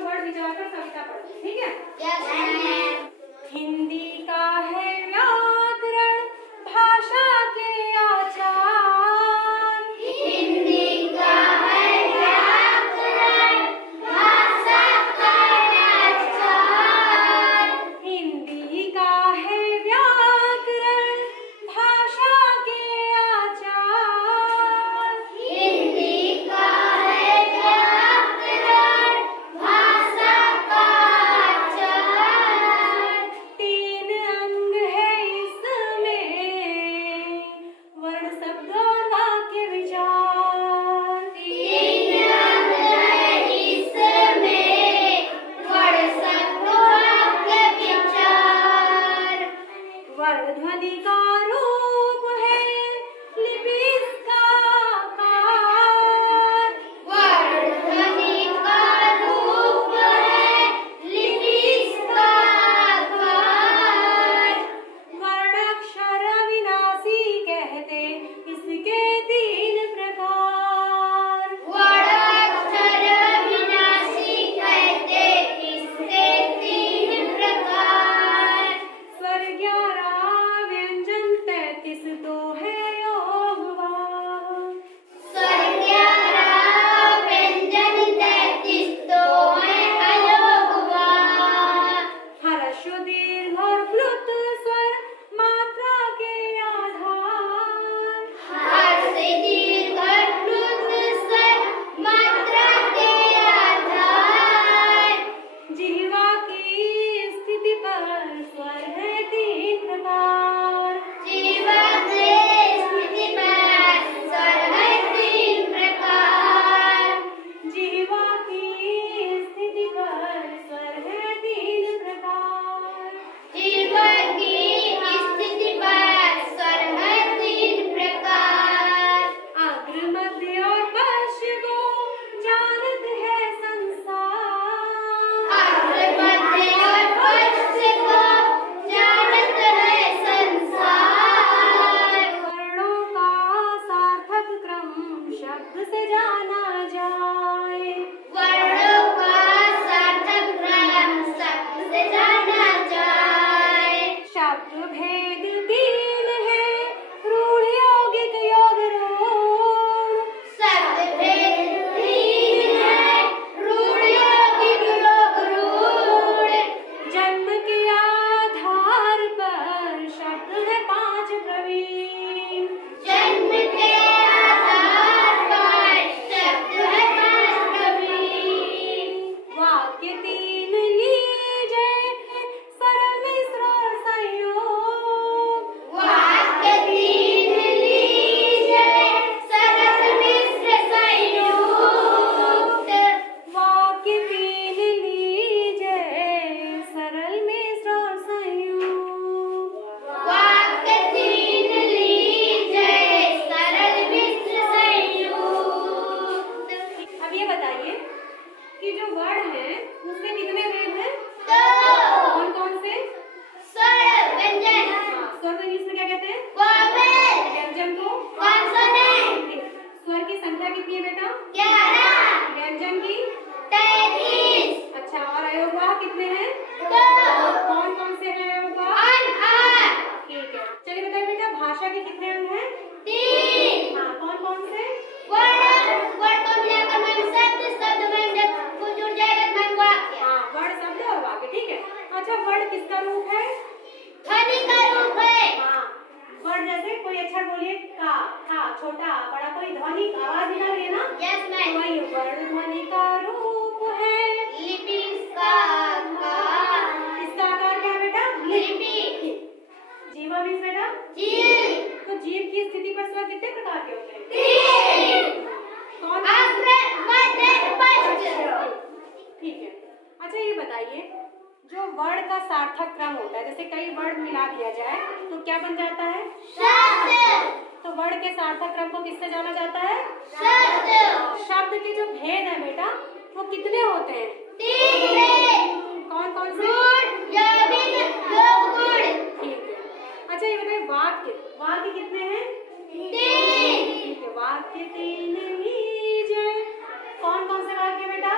लोग वर्ड विचार कर कविता पढ़ते, ठीक है? Yes ma'am. हिंदी का है व्याकरण भाषा के आचार, हिंदी का है व्याकरण भाषा का आचार, हिंदी का है व्याकरण भाषा के आचार, हिंदी का है व्याकरण भाषा का आचार। 3 अंग है इसमें वर्ण शब्द और वाक्य विचार, 3 अंग है इसमें वर्ण शब्द वाक्य विचार। वर्ण ध्वनि का रूप है लिपि इसका आकार, वर्ण ध्वनि का रूप है लिपि इसका आकार। वर्ण अक्षर विनाशी कहते इसके 3 प्रकार, वर्णाक्षर विनाशी कहते इसके 3 प्रकार। स्वर 11 व्यंजन 33 तो है योगवान, स्वर 11 व्यंजन 33 तो है अयोगवान। ह्रस्व दीर्घ और प्लुत स्वर मात्रा के आधार, हर्ष दीर्घ प्लुत स्वर मात्रा के आधार। जिह्वा की स्थिति पर स्वर है 3 प्रकार, जीवा के स्थिति पर स्वर है 3 प्रकार। जिह्वा की स्थिति पर स्वर है 3 प्रकार, जीवा की स्थिति पर स्वर है 3 प्रकार। अग्र मध्य और पश्च को जानत है संसार, अग्र मध्य और पश्च को जानत है संसार। वर्णों का सार्थक क्रम शब्द से जाना जाए, वर्णों का सार्थक क्रम शब्द से जाना जाए। शब्द भेद 3 है रूढ़ यौगिक योग रूढ़, शब्द भेद 3 है रूढ़ यौगिक योग रूढ़। जन्म के आधार पर शब्द है 5 प्रवीण, जन्म के आधार पर शब्द है 5 प्रवीण। वाक्य 3 लीजे सरल मिश्र और संयोग, वाक्य 3 लीजिए सरल मिश्र संयुक्त। वाक्य 3 लीजे सरल मिश्र और संयोग। वाक्य 3 लीजिए सरल मिश्र संयुक्त। अब ये बताइए कि जो वर्ण है उसके कितने भेद हैं? दो कौन कौन से? स्वर व्यंजन स्वर को इंग्लिश में क्या कहते हैं? वोवेल व्यंजन को? कॉन्सोनेंट। स्वर की संख्या कितनी है बेटा? 11 व्यंजन की? 33 अच्छा, और अयोगवाह कितने हैं? 2 कौन कौन से हैं अयोगवाह? अन ठीक है, चलिए बताइए बेटा भाषा के कितने अंग हैं? 3 हाँ, कौन कौन से? वर्ण को मिलाकर मन शब्द व्यंजन को जुड़ जाएगा मन वाक्य। हाँ, वर्ण शब्द और वाक्य, ठीक है। अच्छा, वर्ण किसका रूप है? ध्वनि का रूप है। हाँ, वर्ण जैसे कोई अक्षर बोलिए का, था, छोटा, बड़ा, कोई ध्वनि आवाज निकाल रही है ना, यस तो मैम। वही वर्ण ध्वनि का रूप है। लिपि का आकार। इसका आकार क्या है बेटा? लिपि। जीवा मीन्स बेटा? जीव। तो जीव की स्थिति पर स्वर कितने प्रकार के होते हैं? 3 कौन? अग्र मध्य पश्च। ठीक है। अच्छा, ये बताइए जो वर्ण का सार्थक क्रम होता है, जैसे कई वर्ण मिला दिया जाए तो क्या बन जाता है? शब्द। तो वर्ण के सार्थक क्रम को किससे जाना जाता है? शब्द। शब्द के जो भेद है बेटा वो कितने होते हैं? 3 है। कौन कौन से? रूढ़ यौगिक योग गुण। ठीक है। अच्छा, ये बताइए वाक्य, वाक्य कितने हैं? 3। ठीक है, वाक्य 3 लीजिए। कौन कौन से वाक्य बेटा?